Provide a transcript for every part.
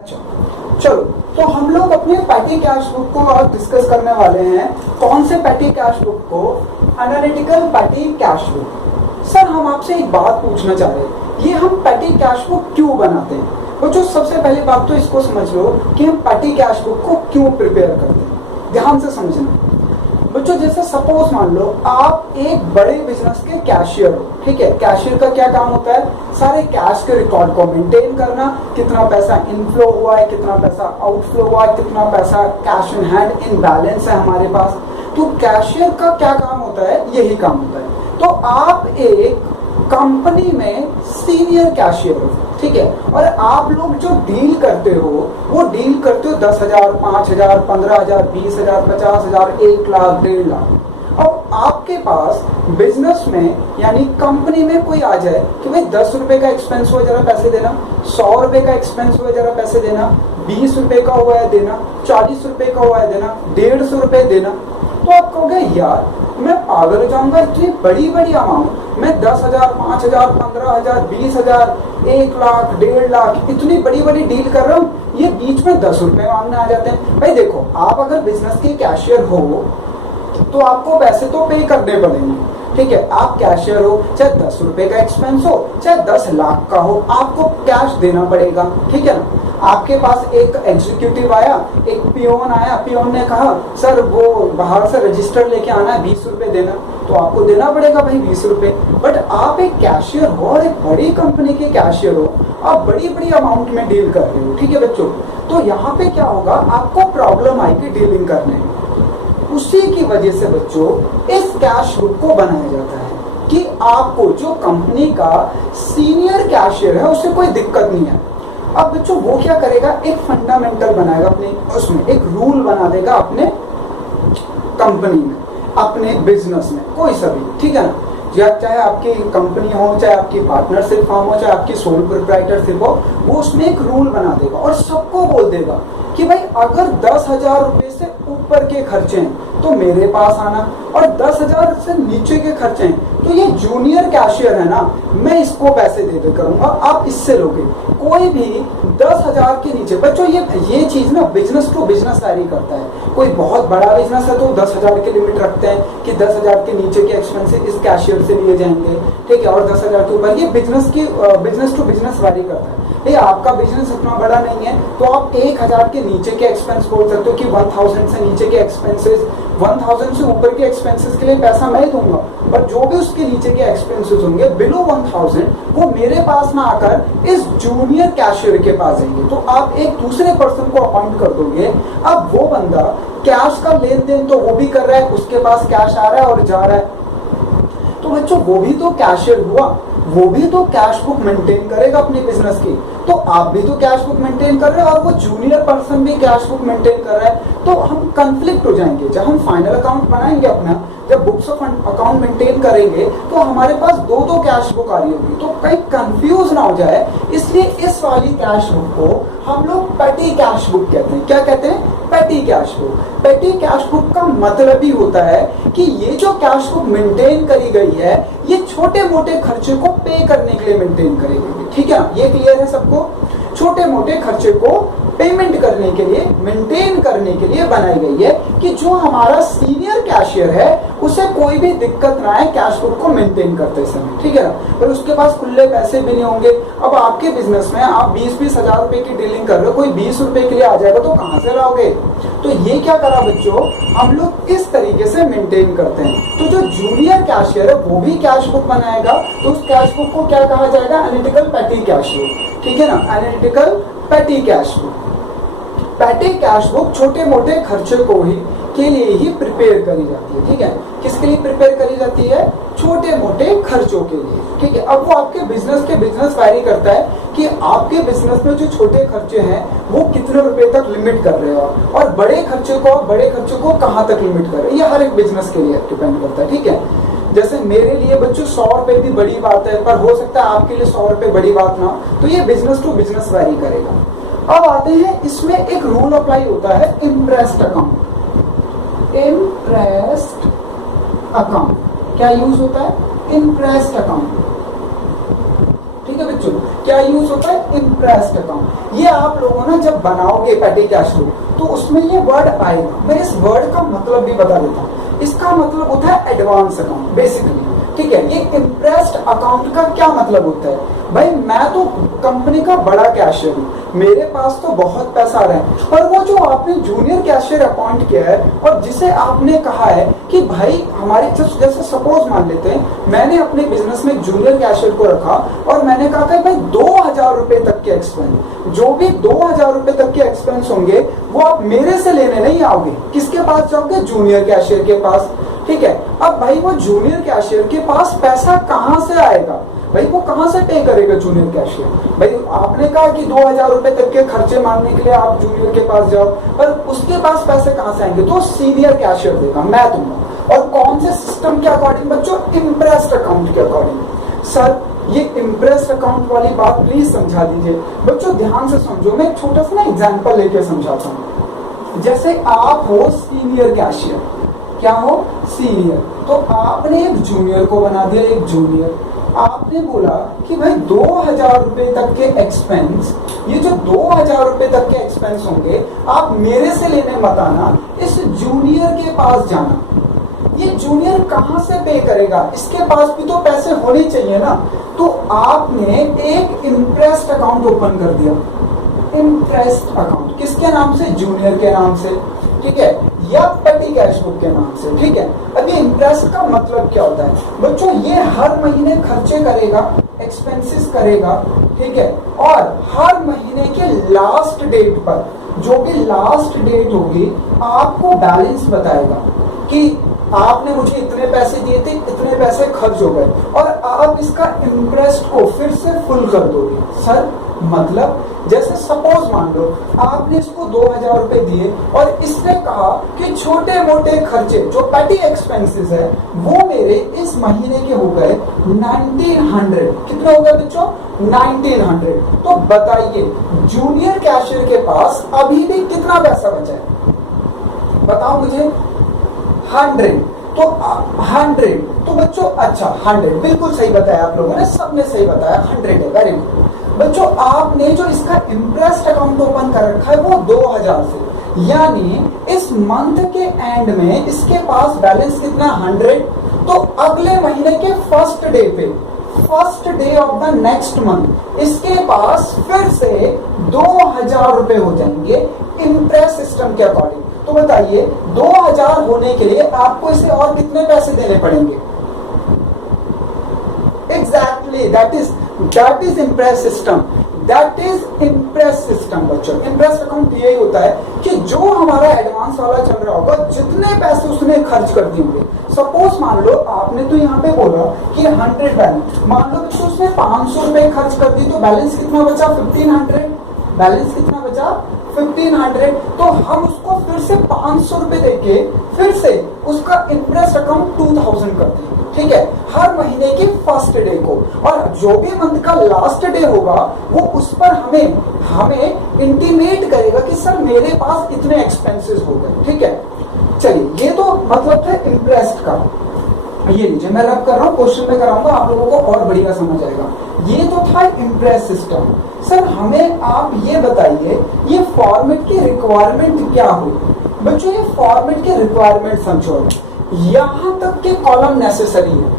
चलो, तो हम लोग अपने पैटी कैश बुक को आज डिस्कस करने वाले हैं। कौन से पैटी कैश बुक को? Analytical petty cash book. Sir, हम आपसे एक बात पूछना चाह रहे हैं, ये हम पैटी कैश बुक क्यों बनाते हैं? बच्चों, सबसे पहली बात तो इसको समझ लो कि हम पैटी कैश बुक को क्यों प्रिपेयर करते हैं। ध्यान से समझना बच्चों। जैसे सपोज मान लो आप एक बड़े बिजनेस के कैशियर हो, ठीक है। कैशियर का क्या काम होता है? सारे कैश के रिकॉर्ड को मेंटेन करना, कितना पैसा इनफ्लो हुआ है, कितना पैसा आउटफ्लो हुआ है, कितना पैसा cash in hand in balance है हमारे पास। तो कैशियर का क्या काम होता है? यही काम होता है। तो आप एक कंपनी में सीनियर कैशियर हो, ठीक है। और आप लोग जो डील करते हो वो डील करते हो 10,000, 5,000, 15,000, 20,000, 50,000, 1 लाख, 1.5 लाख। अब आपके पास बिजनेस में यानी कंपनी में कोई आ जाए कि भाई 10 रुपए का एक्सपेंस हुआ, जरा पैसे देना। 100 रुपए का एक्सपेंस हुआ, जरा पैसे देना। 20 रुपए का हुआ है देना। 40 रुपए का हुआ है देना। 150 रुपए देना। तो आप कहोगे यार मैं पागल हो जाऊंगा, इतनी बड़ी बड़ी अमाउंट मैं 10,000, 5,000, 15,000, 20,000, 1 लाख, 1.5 लाख इतनी बड़ी बड़ी डील कर रहा हूँ, ये बीच में 10 रुपए मांगने आ जाते हैं। भाई देखो, आप अगर बिजनेस के कैशियर हो तो आपको पैसे तो पे करने पड़ेंगे, ठीक है। आप कैशियर हो, चाहे 10 रुपए का एक्सपेंस हो, चाहे 10 लाख का हो, आपको कैश देना पड़ेगा, ठीक है ना। आपके पास एक एग्जीक्यूटिव आया, एक पियोन आया, पियोन ने कहा सर वो बाहर से रजिस्टर लेके आना है, 20 रुपए देना। तो आपको देना पड़ेगा भाई 20 रुपए। बट आप एक कैशियर हो और एक बड़ी कंपनी के कैशियर हो, आप बड़ी बड़ी अमाउंट में डील कर रहे हो, ठीक है बच्चों। तो यहाँ पे क्या होगा, आपको प्रॉब्लम आएगी डीलिंग करने में। उसी की वजह से बच्चों इस कैश बुक को बनाया जाता है कि आपको जो कंपनी का सीनियर कैशियर है उससे कोई दिक्कत नहीं है। अब बच्चों वो क्या करेगा, एक फंडामेंटल बनाएगा अपने, उसमें एक रूल बना देगा अपने कंपनी में, अपने बिजनेस में, कोई सा भी, ठीक है ना। चाहे आपकी कंपनी हो, चाहे आपकी पार्टनरशिप फॉर्म हो, चाहे आपकी सोल प्रोप्राइटरशिप हो, वो उसमें एक रूल बना देगा और सबको बोल देगा कि भाई अगर 10,000 रुपए से ऊपर के खर्चे हैं तो मेरे पास आना, और 10,000 से नीचे के खर्चे हैं तो ये जूनियर कैशियर है ना, मैं इसको पैसे दे दे करूंगा, आप इससे लोगे। कोई भी 10,000 के नीचे, बच्चों ये चीज ना बिजनेस टू बिजनेस वैरी करता है। कोई बहुत बड़ा बिजनेस है तो 10,000 की लिमिट रखते हैं कि 10,000 के नीचे के एक्सपेंसेस इस कैशियर से लिए जाएंगे, ठीक है। और 10,000 के ऊपर, ये बिजनेस टू बिजनेस वैरी करता है। आपका बिजनेस इतना बड़ा नहीं है तो आप 1,000 के नीचे के एक्सपेंस बोल सकते हो कि 1,000 से नीचे के एक्सपेंसेस, 1,000 से ऊपर के एक्सपेंसेस के लिए पैसा मैं दूंगा, पर जो भी उसके नीचे के एक्सपेंसेस होंगे बिलो 1,000 वो मेरे पास ना आकर इस जूनियर कैशियर के पास जाएंगे। तो आप एक दूसरे पर्सन को अपॉइंट कर दोगे। अब वो बंदा कैश का लेन देन तो वो भी कर रहा है, उसके पास कैश आ रहा है और जा रहा है, तो बच्चों वो भी तो कैशियर हुआ, वो भी तो कैश बुक मेंटेन करेगा अपने बिजनेस की। तो आप भी तो कैश बुक मेंटेन कर रहे हो और वो जूनियर पर्सन भी कैश बुक मेंटेन कर रहा है। तो हम कंफ्लिक्ट हो जाएंगे जब हम फाइनल अकाउंट बनाएंगे अपना, जब बुक्स ऑफ अकाउंट मेंटेन करेंगे तो हमारे पास दो कैश बुक आ रही होगी, तो कहीं कंफ्यूज ना हो जाए। इसलिए इस वाली कैश बुक को हम लोग पैटी कैश बुक कहते हैं। क्या कहते हैं? Petty cash book. Petty cash book का मतलब ही होता है कि ये जो कैश बुक मेंटेन करी गई है ये छोटे मोटे खर्चे को पे करने के लिए मेंटेन करी गई है, ठीक है। ये क्लियर है सबको? छोटे मोटे खर्चे को पेमेंट करने के लिए, मेंटेन करने के लिए बनाई गई है कि जो हमारा सीनियर कैशियर है उसे कोई भी दिक्कत ना आए कैश बुक को मेंटेन करते समय, ठीक है ना। और उसके पास खुले पैसे भी नहीं होंगे। अब आपके बिजनेस में आप 20-20 हजार रुपए की डीलिंग कर रहे हो, कोई 20 रुपए के लिए आ जाएगा तो कहां से लाओगे? तो ये क्या करा बच्चों, हम लोग इस तरीके से मेंटेन करते हैं। तो जो जूनियर कैशियर है वो भी कैश बुक बनाएगा, तो उस कैश बुक को क्या कहा जाएगा? एनालिटिकल पैटी कैश बुक, ठीक है ना। Analytical petty cash book. Petty cash book छोटे मोटे खर्चे को ही के लिए ही प्रिपेयर करी जाती है, ठीक है। किसके लिए प्रिपेयर करी जाती है? छोटे मोटे खर्चों के लिए, ठीक है। अब वो आपके बिजनेस वैरी करता है कि आपके बिजनेस में जो छोटे खर्चे हैं वो कितने रुपए तक लिमिट कर रहे हो, और बड़े खर्चे को कहाँ तक लिमिट कर रहे हो, ये हर एक बिजनेस के लिए डिपेंड करता है, ठीक है। जैसे मेरे लिए बच्चों 100 रुपए भी बड़ी बात है, पर हो सकता है आपके लिए 100 रुपए बड़ी बात ना, तो ये बिजनेस टू बिजनेस वैरी करेगा। अब आते हैं, इसमें एक रूल अप्लाई होता है इंटरेस्ट अकाउंट। इंटरेस्ट अकाउंट क्या यूज होता है? इंटरेस्ट अकाउंट, ठीक है बच्चों। क्या यूज होता है? Impressed account. ये आप लोगों ना जब बनाओगे पेटी कैश फ्लो तो उसमें ये वर्ड आएगा। मैं इस वर्ड का मतलब भी बता देता हूँ। इसका मतलब होता है एडवांस अकाउंट बेसिकली, ठीक है। ये इंप्रेस्ड अकाउंट का क्या मतलब होता है? भाई मैं तो कंपनी का बड़ा कैशियर हूँ, मेरे पास तो बहुत पैसा आ रहा है, पर वो जो आपने जूनियर कैशियर अपॉइंट किया है और जिसे आपने कहा है कि भाई हमारे जैसे सपोज मान लेते हैं मैंने अपने बिजनेस में जूनियर कैशियर को रखा और मैंने कहा कि भाई 2000 रुपए तक के एक्सपेंस, जो भी 2000 रुपए तक के एक्सपेंस होंगे वो आप मेरे से लेने नहीं आओगे, किसके पास जाओगे? जूनियर कैशियर के पास, ठीक है। अब भाई वो जूनियर कैशियर के पास पैसा कहाँ से आएगा? भाई वो कहाँ से पे करेगा जूनियर कैशियर? भाई आपने कहा कि 2000 रुपए तक के खर्चे मांगने के लिए आप जूनियर के पास जाओ, पर उसके पास पैसे कहाँ से आएंगे? तो सीनियर कैशियर देगा, मैं दूंगा। और कौन से सिस्टम के अकॉर्डिंग बच्चों? इंप्रेस्ड अकाउंट के अकॉर्डिंग। सर ये इंप्रेस्ड अकाउंट वाली बात प्लीज समझा दीजिए। बच्चों ध्यान से समझो, मैं एक छोटा सा ना एग्जाम्पल लेके समझाता हूँ। जैसे आप हो सीनियर कैशियर, क्या हो? सीनियर। तो आपने एक जूनियर को बना दिया, एक जूनियर। आपने बोला कि भाई 2000 रुपए तक के एक्सपेंस, ये जो 2000 रुपए तक के एक्सपेंस होंगे आप मेरे से लेने मत आना, इस जूनियर के पास जाना। ये जूनियर कहाँ से पे करेगा? इसके पास भी तो पैसे होने चाहिए ना। तो आपने एक इंप्रेस्ड अकाउंट ओपन कर दिया। इंप्रेस्ड अकाउंट किसके नाम से? जूनियर के नाम से, ठीक है, या पेटी कैश बुक के नाम से, ठीक है। अब ये इंप्रेस्ड का मतलब क्या होता है बच्चों? ये हर महीने खर्चे करेगा, एक्सपेंसेस करेगा, ठीक है, और हर महीने के लास्ट डेट पर, जो भी लास्ट डेट होगी, आपको बैलेंस बताएगा कि आपने मुझे इतने पैसे दिए थे, इतने पैसे खर्च हो गए, और आप इसका इंटरेस्ट को फिर से फुल कर दोगे। सर मतलब जैसे सपोज मान लो आपने इसको 2000 रुपए दिए और इसने कहा कि छोटे मोटे खर्चे जो पेटी एक्सपेंसेस है वो मेरे इस महीने के हो गए 1900। कितने हो गए बच्चों? 1900। तो बताइए जूनियर कैशियर के पास अभी भी कितना पैसा बचा है? बताओ मुझे। 100। तो 100 तो बच्चों अच्छा 100 बिल्कुल सही बताया आप लोगों ने, सबने सही बताया, 100 है। वेरी गुड बच्चों। आपने जो इसका इंप्रेस्ड अकाउंट ओपन कर रखा है वो 2000 से, यानी इस मंथ के एंड में इसके पास बैलेंस कितना? 100। तो अगले महीने के फर्स्ट डे पे, first day of the next month इसके पास फिर से 2000 रुपए हो जाएंगे इंप्रेस सिस्टम के अकॉर्डिंग। तो बताइए 2000 होने के लिए आपको इसे और कितने पैसे देने पड़ेंगे? Exactly that is Impress system, that is Impress system बच्चों। इंप्रेस अकाउंट यही होता है कि जो हमारा एडवांस वाला चल रहा होगा, जितने पैसे उसने खर्च कर दिए होंगे। सपोज मान लो आपने तो यहाँ पे बोला कि 100 बैलेंस, मान लो कि उसने 500 रुपए खर्च कर दी, तो बैलेंस कितना बचा? 1500। बैलेंस कितना बचा? 1500। तो हम उसको फिर से 500 रुपए देके फिर से उसका इंप्रेस अकाउंट 2000 कर देंगे, ठीक है, हर महीने के फर्स्ट डे को। और जो भी मंथ का लास्ट डे होगा वो उस पर हमें इंटीमेट करेगा कि सर मेरे पास इतने एक्सपेंसेस हो गए, ठीक है। चलिए ये तो मतलब था इंप्रेस्ड का। ये लीजिए मैं रब कर रहा हूँ, क्वेश्चन में कराऊंगा, आप लोगों को और बढ़िया समझ आएगा। ये तो था इंप्रेस सिस्टम। सर हमें आप ये बताइए ये फॉर्मेट की रिक्वायरमेंट क्या हो? बच्चों ये फॉर्मेट के रिक्वायरमेंट समझो, यहां तक के कॉलम नेसेसरी है।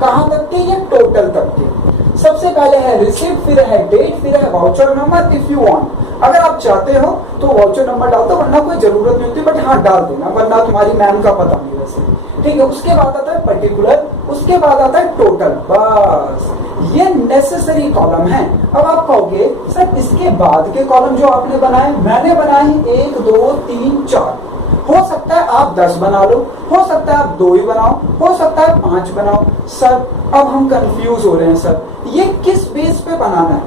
कहां तक के? ये टोटल तक के। सबसे पहले है रिसिप्ट, फिर है डेट, फिर है voucher number if you want. अगर आप चाहते हो तो वाउचर नंबर डाल दो, वरना कोई जरूरत नहीं होती, बट हाँ डाल देना, वरना तुम्हारी मैम का पता नहीं वैसे, ठीक है। उसके बाद आता है पर्टिकुलर, उसके बाद आता है टोटल। बस ये नेसेसरी कॉलम है। अब आप कहोगे सर इसके बाद के कॉलम जो आपने बनाए, मैंने बनाए 1 2 3 4। हो सकता है आप 10 बना लो, हो सकता है आप 2 ही बनाओ, हो सकता है 5 बनाओ। सर अब हम कंफ्यूज हो रहे हैं, सर ये किस बेस पे बनाना है?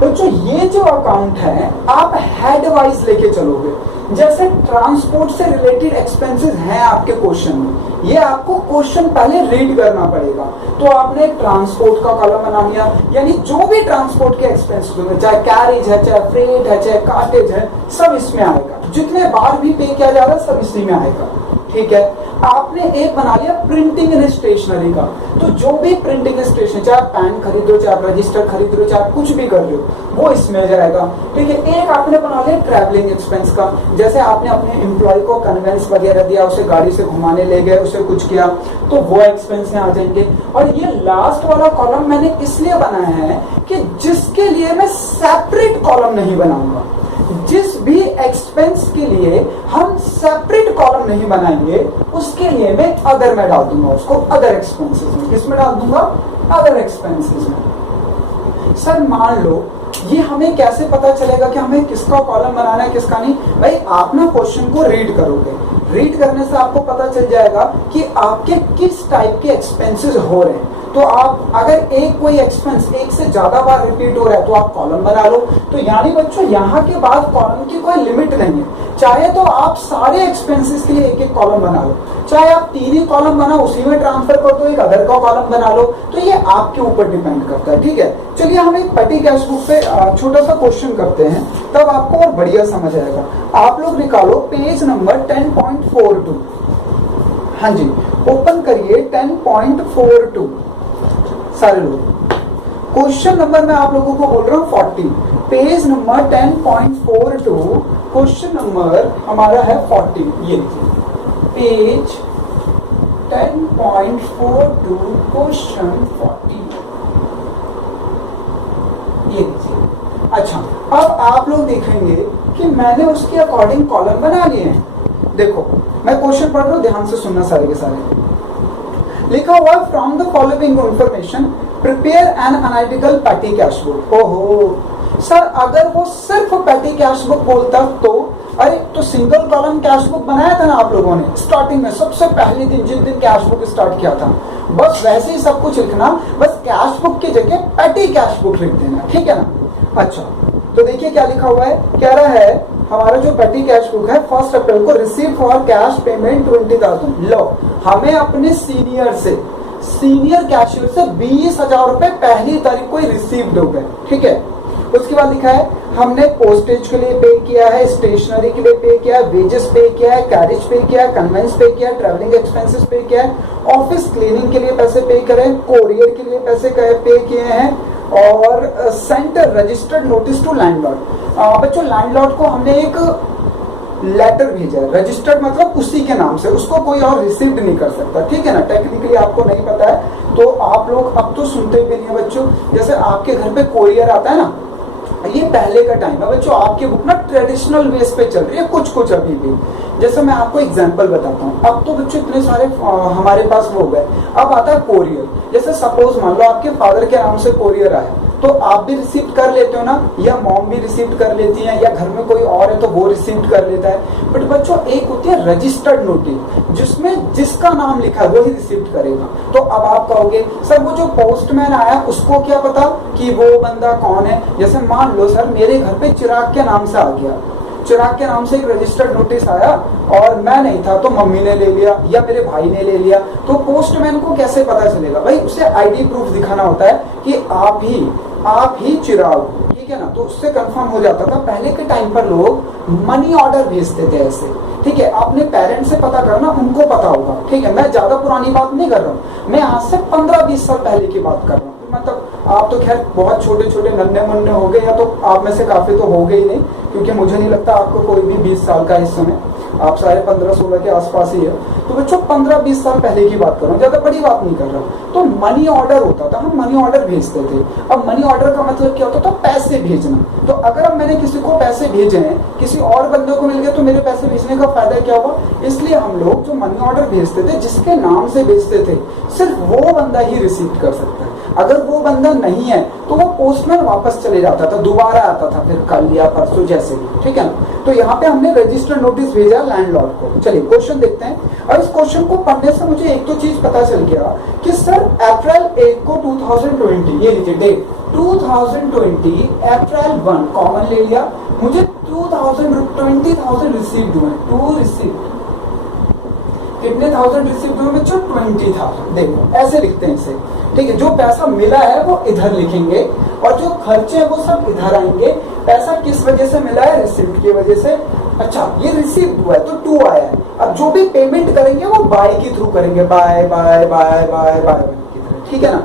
बच्चों ये जो अकाउंट है आप हेड वाइज लेके चलोगे। जैसे ट्रांसपोर्ट से रिलेटेड एक्सपेंसेस हैं आपके क्वेश्चन में, ये आपको क्वेश्चन पहले रीड करना पड़ेगा। तो आपने ट्रांसपोर्ट का कॉलम बना लिया, यानी जो भी ट्रांसपोर्ट के एक्सपेंसेस होंगे, चाहे कैरेज है, चाहे फ्रेट है, चाहे कार्टेज है, सब इसमें आएगा। जितने बार भी पे किया जा रहा है सब इसी में आएगा, ठीक है। आपने एक बना लिया प्रिंटिंग एंड स्टेशनरी का, तो जो भी प्रिंटिंग स्टेशनरी, चाहे आप पेन खरीद रहे हो, चाहे आप रजिस्टर खरीद रहे हो, चाहे आप कुछ भी कर रहे हो, वो इसमें जाएगा, ठीक है। एक आपने बना लिया ट्रैवलिंग एक्सपेंस का, जैसे आपने अपने एम्प्लॉय को कन्वेंस वगैरह दिया, उसे गाड़ी से घुमाने ले गए, उसे कुछ किया, तो वो एक्सपेंस में आ जाएंगे। और ये लास्ट वाला कॉलम मैंने इसलिए बनाया है कि जिसके लिए मैं सेपरेट कॉलम नहीं बनाऊंगा, जिस भी एक्सपेंस के लिए हम सेपरेट कॉलम नहीं बनाएंगे, उसके लिए मैं अदर में डाल दूंगा, उसको अदर एक्सपेंसेस में। किसमें डाल दूंगा? अदर एक्सपेंसेस में। सर मान लो ये हमें कैसे पता चलेगा कि हमें किसका कॉलम बनाना है किसका नहीं? भाई आप ना क्वेश्चन को रीड करोगे, रीड करने से आपको पता चल जाएगा कि आपके किस टाइप के एक्सपेंसेस हो रहे हैं। तो आप अगर एक कोई एक्सपेंस एक से ज्यादा बार रिपीट हो रहा है तो आप कॉलम बना लो। तो यानी बच्चों यहाँ के बाद कॉलम की कोई लिमिट नहीं है, चाहे तो आप सारे एक्सपेंसेस के लिए एक एक कॉलम बना लो, चाहे आप 3 ही कॉलम बनाओ उसी में ट्रांसफर कर दो, एक अदर का कॉलम बना लो, तो ये आपके ऊपर डिपेंड करता है, ठीक है। चलिए हम एक पेटी कैश बुक पे छोटा सा क्वेश्चन करते हैं, तब आपको और बढ़िया समझ आएगा। आप लोग निकालो पेज नंबर 10.42, हाँ जी ओपन करिए 10.42 सारे लोग। क्वेश्चन नंबर मैं आप लोगों को बोल रहा हूँ 40, पेज नंबर 10.42, क्वेश्चन नंबर हमारा है 40। ये पेज 10.42 क्वेश्चन 40, ये लीजिए। अच्छा अब आप लोग देखेंगे कि मैंने उसके अकॉर्डिंग कॉलम बना लिए हैं। देखो मैं क्वेश्चन पढ़ रहा हूँ, ध्यान से सुनना सारे के सारे। लिखा हुआ from the following information prepare an analytical पेटी कैश बुक। ओहो सर अगर वो सिर्फ पेटी कैश बुक बोलता तो, अरे तो सिंगल कॉलम कैश बुक बनाया था ना आप लोगों ने स्टार्टिंग में, सबसे पहले दिन जिस दिन कैश बुक स्टार्ट किया था, बस वैसे ही सब कुछ लिखना, बस कैश बुक की जगह पेटी कैश बुक लिख देना, ठीक है ना। अच्छा तो देखिए क्या लिखा हुआ है, कह रहा है हमारा जो पेटी कैश बुक है 1 अप्रैल को रिसीव फॉर कैश पेमेंट 20,000। लो हमें अपने सीनियर कैशियर से 20,000 रुपए पहली तारीख को ही रिसीव्ड हो गए, ठीक है। उसके बाद लिखा है हमने पोस्टेज के लिए पे किया है, स्टेशनरी के लिए पे किया है, वेजेस पे किया है, कैरेज पे किया है, कन्वेंस पे किया है, ट्रैवलिंग एक्सपेंसेस पे किया है, ऑफिस क्लीनिंग के लिए पैसे पे करे, कोरियर के लिए पैसे पे किए हैं, और centre registered notice to landlord. बच्चों लैंडलॉर्ड को हमने एक लेटर भेजा है, रजिस्टर्ड मतलब उसी के नाम से, उसको कोई और रिसीव्ड नहीं कर सकता, ठीक है ना। टेक्निकली आपको नहीं पता है तो आप लोग अब तो सुनते भी नहीं है बच्चों, जैसे आपके घर पे कोरियर आता है ना, ये पहले का टाइम है बच्चों, आपकी बुक ना ट्रेडिशनल बेस पे चल रही है कुछ अभी भी। जैसे मैं आपको एग्जांपल बताता हूँ, अब तो बच्चों इतने सारे हमारे पास वो हो गए, अब आता है कोरियर। जैसे सपोज मान लो आपके फादर के नाम से कोरियर आया, तो आप भी रिसीव कर लेते हो ना, या मॉम भी रिसीव कर लेती है, या घर में कोई और है तो वो रिसीव कर लेता है। बट बच्चों एक होती है रजिस्टर्ड नोटिस, जिसमें जिसका नाम लिखा है वो ही रिसीव करेगा। तो अब आप कहोगे सर वो जो पोस्टमैन आया उसको क्या पता कि वो बंदा कौन है। जैसे मान लो सर मेरे घर पे चिराग के नाम से आ गया, चिराग के नाम से एक रजिस्टर्ड नोटिस आया और मैं नहीं था तो मम्मी ने ले लिया या मेरे भाई ने ले लिया, तो पोस्टमैन को कैसे पता चलेगा? भाई उसे आईडी प्रूफ दिखाना होता है कि आप ही चिराग, ठीक है ना। तो उससे कंफर्म हो जाता था। पहले के टाइम पर लोग मनी ऑर्डर भेजते थे ऐसे, ठीक है। अपने पेरेंट्स से पता करना, उनको पता होगा, ठीक है। मैं ज्यादा पुरानी बात नहीं कर रहा हूँ, मैं आज से 15-20 साल पहले की बात कर रहा हूँ। मतलब आप तो खैर बहुत छोटे नन्हे मुन्ने हो गए, या तो आप में से काफी तो हो गए ही नहीं, क्योंकि मुझे नहीं लगता आपको कोई भी 20 साल का इस समय, आप सारे 15-16 के आसपास ही है। तो बच्चों 15-20 साल पहले की बात कर रहा हूँ, ज्यादा बड़ी बात नहीं कर रहा हूँ। तो मनी ऑर्डर होता था, हम मनी ऑर्डर भेजते थे। अब मनी ऑर्डर का मतलब क्या होता था? पैसे भेजना। तो अगर अब मैंने किसी को पैसे भेजे हैं, किसी और बंदे को मिल गया, तो मेरे पैसे भेजने का फायदा क्या हुआ? इसलिए हम लोग जो मनी ऑर्डर भेजते थे, जिसके नाम से भेजते थे, सिर्फ वो बंदा ही रिसीव कर सकता है। अगर वो बंदा नहीं है तो वो पोस्टमैन वापस चले जाता था, दोबारा आता था फिर कल या परसों जैसे भी, ठीक है ना। तो यहाँ पे हमने रजिस्टर्ड नोटिस भेजा लैंडलॉर्ड को। चलिए क्वेश्चन देखते हैं। और इस क्वेश्चन को पढ़ने से मुझे एक तो चीज पता चल गया कि सर अप्रैल 1 को 2020, ये लीजिए डेट 2020 अप्रैल 1 कॉमन ले लिया, मुझे 20,000 रिसीव्ड हुए, टू रिसीव, कितने थाउजेंड रिसीव्ड हुए बच्चों? 20,000। देखो ऐसे लिखते हैं इसे, ठीक है। जो पैसा मिला है वो इधर लिखेंगे और जो खर्चे हैं वो सब इधर आएंगे। पैसा किस वजह से मिला है? रिसीव्ड की वजह से। अच्छा ये रिसीव्ड हुआ है तो 2 आया है। अब जो भी पेमेंट करेंगे वो बाय के थ्रू करेंगे, by by by by by की तरह, ठीक है ना।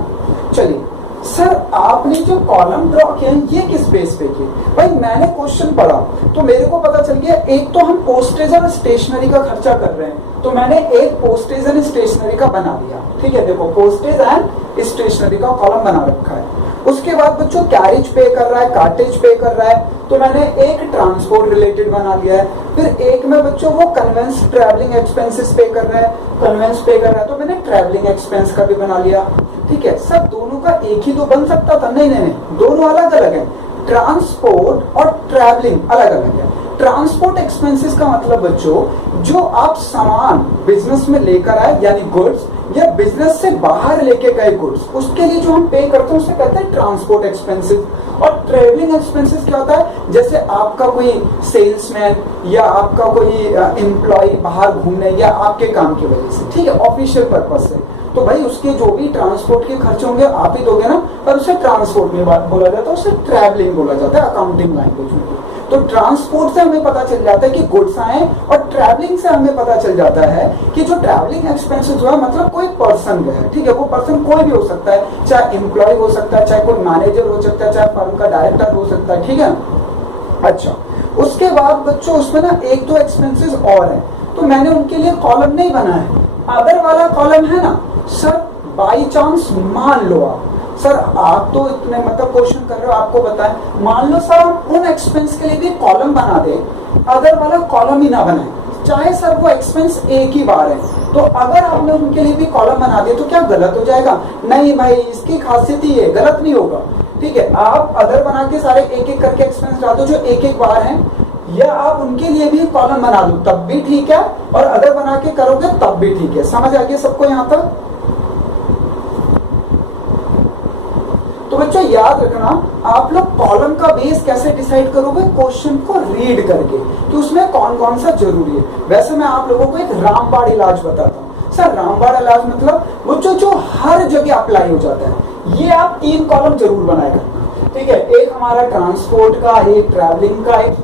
चलिए सर आपने जो कॉलम ड्रॉ किया ये किस बेस पे किए? भाई मैंने क्वेश्चन पढ़ा तो मेरे को पता चल गया एक तो हम पोस्टेज और स्टेशनरी का खर्चा कर रहे हैं, तो मैंने एक पोस्टेज एंड स्टेशनरी का बना दिया, ठीक है। देखो पोस्टेज एंड स्टेशनरी का कॉलम बना रखा है। उसके बाद बच्चों कैरेज पे कर रहा है, कार्टेज पे कर रहा है, तो मैंने एक ट्रांसपोर्ट रिलेटेड बना लिया है। फिर एक में बच्चों वो कन्वेंस ट्रैवलिंग एक्सपेंसेस पे कर रहा है, कन्वेंस पे कर रहा है, तो मैंने ट्रैवलिंग एक्सपेंस का भी बना लिया, ठीक है। सब दोनों का एक ही तो बन सकता था, नहीं नहीं नहीं, दोनों अलग अलग है। ट्रांसपोर्ट और ट्रैवलिंग अलग अलग है। ट्रांसपोर्ट एक्सपेंसेस का मतलब बच्चों जो आप सामान बिजनेस में लेकर आए यानी गुड्स, या बिजनेस से बाहर लेके गए गुड्स, उसके लिए जो हम पे करते हैं उसे कहते हैं ट्रांसपोर्ट एक्सपेंसेस। और ट्रेवलिंग एक्सपेंसेस क्या होता है, जैसे आपका कोई सेल्समैन या आपका कोई एम्प्लॉय बाहर घूमने या आपके काम की वजह से, ठीक है, ऑफिशियल पर्पस से, तो भाई उसके जो भी ट्रांसपोर्ट के खर्चे होंगे आप ही दोगे ना, पर उसे ट्रांसपोर्ट में बोला जाता है, उसे ट्रैवलिंग बोला जाता है अकाउंटिंग लैंग्वेज में। तो ट्रांसपोर्ट से हमें पता चल जाता है कि गुड्स आए, और ट्रैवलिंग से हमें पता चल जाता है कि जो ट्रैवलिंग एक्सपेंसेस जो है मतलब कोई पर्सन है, ठीक है, वो पर्सन कोई भी हो सकता है, चाहे एम्प्लॉय हो सकता है, चाहे कोई मैनेजर हो सकता है, चाहे फर्म का डायरेक्टर हो सकता है, ठीक है। अच्छा उसके बाद बच्चों उसमें ना एक दो एक्सपेंसेस और है, तो मैंने उनके लिए कॉलम नहीं बनाया। अदर वाला कॉलम है ना सर, बाई चांस मान लो आप, सर आप तो इतने मतलब क्वेश्चन कर रहे हो, आपको बताएं, मान लो सर हम उन एक्सपेंस के लिए भी कॉलम बना दे, अदर वाला कॉलम ही ना बनाए, चाहे सर वो एक्सपेंस एक ही बार है, तो अगर आपने उनके लिए भी कॉलम बना दिया तो क्या गलत हो जाएगा? नहीं भाई, इसकी खासियत ही है, गलत नहीं होगा, ठीक है। आप अदर बना के सारे एक एक करके एक्सपेंस डाल दो जो एक एक बार है, या आप उनके लिए भी कॉलम बना दो तब भी ठीक है, और अदर बना के करोगे तब भी ठीक है। समझ आ गया सबको यहाँ तक? तो बच्चों याद रखना, आप लोग कॉलम का बेस कैसे डिसाइड करोगे? क्वेश्चन को रीड करके कि उसमें कौन कौन सा जरूरी है। वैसे मैं आप लोगों को एक रामबाण इलाज बताता हूँ। सर रामबाण इलाज मतलब बच्चों जो हर जगह अप्लाई हो जाता है। ये आप 3 कॉलम जरूर बनाया करना, ठीक है। एक हमारा ट्रांसपोर्ट का, एक ट्रैवलिंग का, एक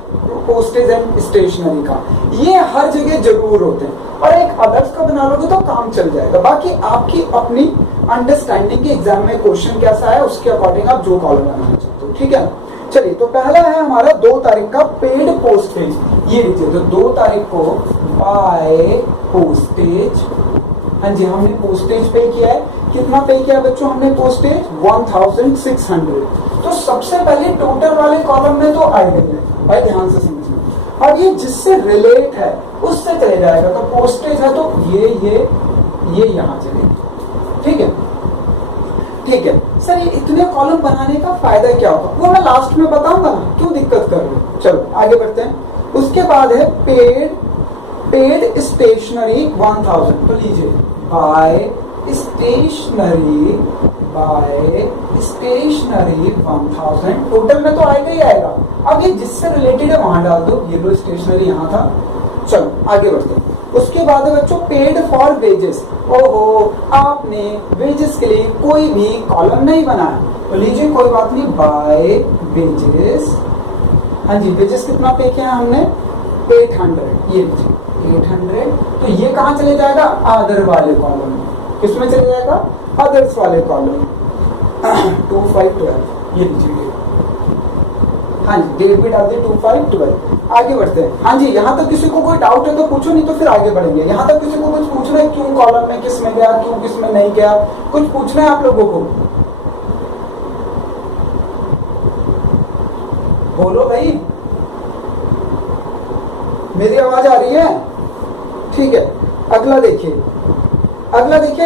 पोस्टेज एंड स्टेशनरी का, ये हर जगह जरूर होते हैं। और एक अदर्स का बना लोगे तो काम चल जाएगा। बाकी आपकी अपनी अंडरस्टैंडिंग के एग्जाम में क्वेश्चन कैसा है उसके अकॉर्डिंग आप जो कॉलम बनाना चाहते हो, ठीक है। चलिए तो पहला है हमारा 2 तारीख का पेड पोस्टेज। ये लीजिए, तो 2 तारीख को बाय पोस्टेज, हाँ जी हमने पोस्टेज पे किया है। कितना पे किया बच्चों हमने पोस्टेज? 1600। तो सबसे पहले टोटल वाले कॉलम में तो आए गए भाई, ध्यान से समझना। अब ये जिससे रिलेट है उससे चले जाएगा, तो पोस्टेज है तो ये यहाँ चलेगी, ठीक है। ठीक है सर, ये इतने कॉलम बनाने का फायदा क्या होगा वो मैं लास्ट में बताऊंगा ना, क्यों दिक्कत कर रहे हो। चलो आगे बढ़ते हैं। उसके बाद है पेड स्टेशनरी 1000। तो लीजिए बाय स्टेशनरी 1000, टोटल में तो आएगा ही आएगा। अब ये जिससे रिलेटेड है वहां डाल दो, ये लो स्टेशनरी यहाँ था। चलो आगे बढ़ते हैं। उसके बाद है बच्चों पेड फॉर वेजेस। ओहो, आपने वेजेस के लिए कोई भी कॉलम नहीं बनाया, तो लीजिए कोई बात नहीं, बाय वेजेस। हाँ जी, वेजेस कितना पे किया हमने? 800। ये लीजिए 800। तो ये कहाँ चले जाएगा? अदर वाले कॉलम में। किसमें चले जाएगा? अदर्स वाले कॉलम। 2512। ये लीजिए, हाँ जी डेट भी डाल दी 2512। आगे बढ़ते हैं। हाँ जी, यहाँ तक किसी को कोई डाउट है तो पूछो, नहीं तो फिर आगे बढ़ेंगे। यहाँ तक किसी को कुछ पूछना है, क्यों कॉलम में किस में गया, क्यों किस में नहीं गया, कुछ पूछना है आप लोगों को? बोलो भाई, मेरी आवाज आ रही है? ठीक है, अगला देखिए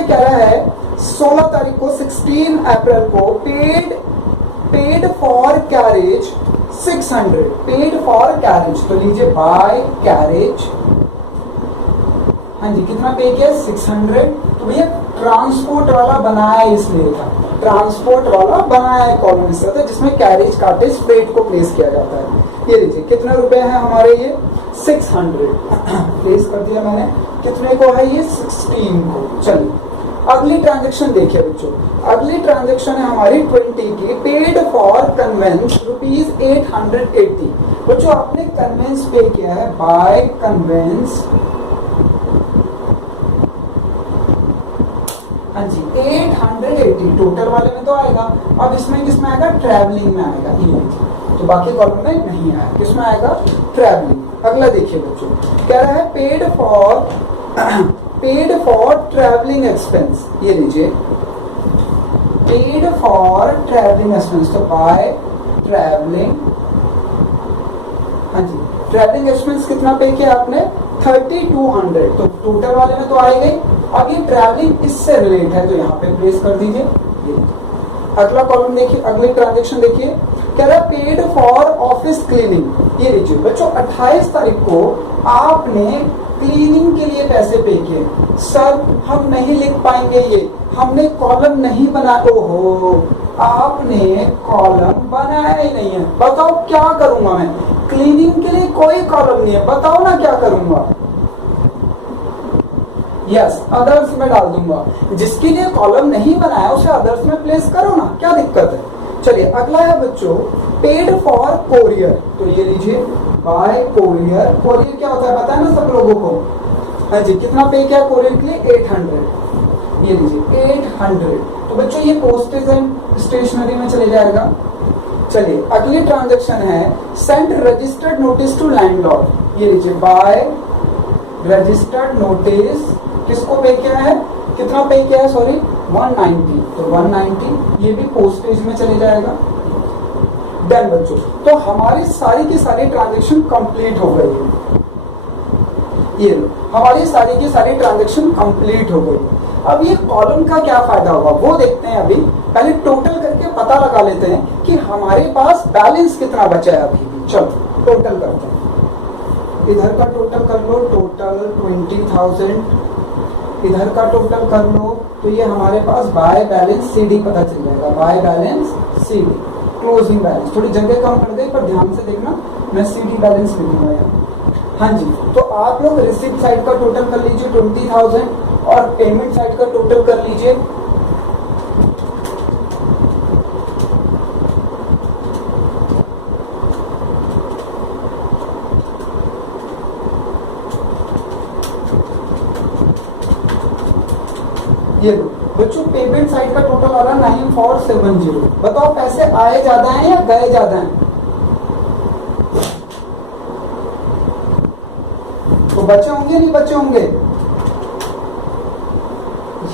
क्या रहा है। 16 तारीख को 16 अप्रैल को paid for carriage 600। Paid for carriage, तो लीजिए बाय कैरेज। हाँ जी, कितना पे किया? 600। तो भैया ट्रांसपोर्ट वाला बनाया इसलिए था, ट्रांसपोर्ट वाला बनाया है कॉलम इस तरह जिसमें कैरेज कार्टेज फ्रेट को प्लेस किया जाता है। ये लीजिए कितने रुपए हैं हमारे? ये 600 प्लेस कर दिया मैंने। कितने को है ये? 16 को। चलिए अगली ट्रांजेक्शन देखिए बच्चों। अगली ट्रांजेक्शन है हमारी 20 की। Paid for conveyance ₹880। बच्चों आपने कन्वेंस पे किया है, बाय कन्वेंस हाँ जी 880 टोटल वाले में तो आएगा, अब इसमें किसमें आएगा, ट्रैवलिंग में आएगा, ये तो बाकी कॉलम में नहीं आया, किसमें आएगा, ट्रैवलिंग। अगला देखिए बच्चों, कह रहा है पेड फॉर ट्रैवलिंग एक्सपेंस, ये लीजिए पेड फॉर ट्रैवलिंग एक्सपेंस, तो बाय ट्रैवलिंग, हाँ जी ट्रैवलिंग एक्सपेंस कितना पे किया आपने, 3200, तो टोटल वाले में तो आएगा। अब ये ट्रैवलिंग इससे रिलेट है तो यहाँ पे प्लेस कर दीजिए। अगला कॉलम देखिए, अगली ट्रांजेक्शन देखिए, कह रहा है पेड फॉर ऑफिस क्लीनिंग, ये लीजिए बच्चों 28 तारीख को आपने क्लीनिंग के लिए पैसे पे किए। सर हम नहीं लिख पाएंगे, ये हमने कॉलम नहीं बना, ओहो आपने कॉलम बनाया ही नहीं है, बताओ क्या करूंगा मैं, क्लीनिंग के लिए कोई कॉलम नहीं है, बताओ ना क्या करूंगा। यस अदर्स में डाल दूंगा, जिसके लिए कॉलम नहीं बनाया उसे अदर्स में प्लेस करो ना, क्या दिक्कत है। चलिए अगला है बच्चों पेड फॉर कोरियर, तो ये लीजिए बाय कोरियर, कोरियर क्या होता है पता है ना सब लोगों को, हाँ जी कितना पे किया कोरियर के लिए, 800, ये लीजिए 800, तो बच्चों ये पोस्टेज एंड स्टेशनरी में चले जाएगा। चलिए अगली ट्रांजैक्शन है send registered notice to landlord, ये लीजिए बाय रजिस्टर्ड नोटिस, किसको पे किया है, कितना पे किया है, सॉरी 190, तो 190 ये भी पोस्टेज में चले जाएगा। डन बच्चों, तो हमारी सारी की सारी ट्रांजैक्शन कंप्लीट हो गई है, ये हमारी सारी की सारी ट्रांजैक्शन कंप्लीट हो गई। अब ये कॉलम का क्या फायदा होगा वो देखते हैं, अभी पहले टोटल करके पता लगा लेते हैं कि हमारे पास बैलेंस कितना बचा है अभी भी। चलो टोटल करते हैं, इधर का टोटल कर लो, टोटल 20,000, इधर का टोटल कर लो, तो ये हमारे पास बाय बैलेंस सीडी पता चल जाएगा, by balance CD, closing balance, थोड़ी जगह कम कर गई पर ध्यान से देखना, मैं सीडी बैलेंस लिखूंगा यहाँ। हाँ जी, तो आप लोग रिसिप्ट साइड का टोटल कर लीजिए 20,000 और पेमेंट साइड का टोटल कर लीजिए। ये बच्चों पेमेंट साइड का टोटल आ रहा है 9470, बताओ पैसे आए ज्यादा हैं या गए ज्यादा हैं, तो बचे होंगे नहीं बचे होंगे,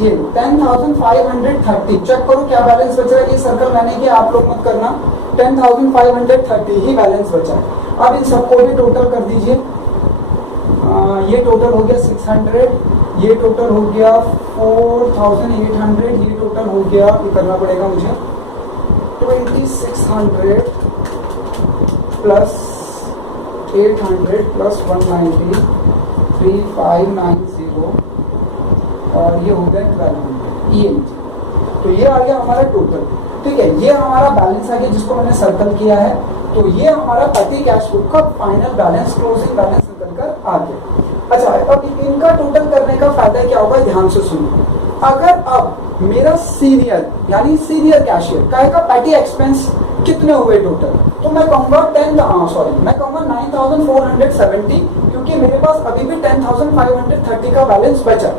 ये 10,530, चेक करो क्या बैलेंस बच रहा है, ये सर्कल मैंने किया आप लोग मत करना, 10,530 ही बैलेंस बचा है। अब इन सबको भी टोटल कर दीजिए, ये टोटल हो गया 600, ये टोटल हो गया 4,800, ये टोटल हो गया, ये करना पड़ेगा मुझे 2,600 प्लस 800 प्लस 190 3590 और ये हो गया 1200, ये तो ये आ गया हमारा टोटल। ठीक है, ये हमारा बैलेंस आ गया जिसको मैंने सर्कल किया है, तो ये हमारा petty कैश बुक का फाइनल बैलेंस, क्लोजिंग बैलेंस निकल कर आ गया। अच्छा, अब इनका टोटल करने का फायदा क्या होगा, ध्यान से सुनिए। अगर अब मेरा सीनियर यानी सीनियर कैशियर का petty एक्सपेंस कितने हुए टोटल, तो मैं कहूंगा 9,470, क्योंकि मेरे पास अभी भी 10,530 का बैलेंस बचा।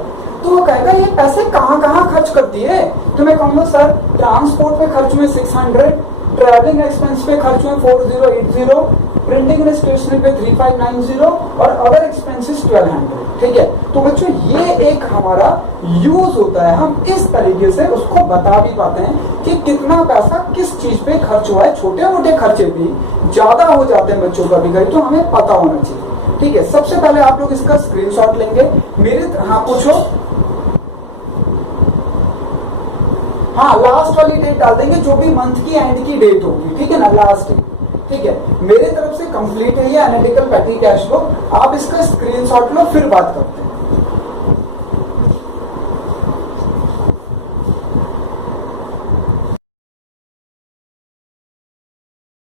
तो वो कहेगा ये पैसे कहाँ कहाँ खर्च कर दिए, तो मैं कहूंगा सर ट्रांसपोर्ट पे खर्च हुए 600, ट्रैवलिंग एक्सपेंस पे खर्च हुए 4080, प्रिंटिंग एंड स्टेशनरी पे 3590 और अदर एक्सपेंसेस 1200। ठीक है, तो बच्चों ये एक हमारा यूज होता है, हम इस तरीके से उसको बता भी पाते हैं कि कितना पैसा किस चीज पे खर्च हुआ है। छोटे मोटे खर्चे भी ज्यादा हो जाते हैं बच्चों का भी, तो हमें पता होना चाहिए। ठीक है, सबसे पहले आप लोग इसका स्क्रीनशॉट लेंगे मेरे, हाँ पूछो, हाँ लास्ट वाली डेट डाल देंगे जो भी मंथ की एंड की डेट होगी, ठीक है ना, लास्ट। ठीक है, मेरे तरफ से कंप्लीट है ये एनालिटिकल पेटी कैश बुक, आप इसका स्क्रीनशॉट लो फिर बात करो।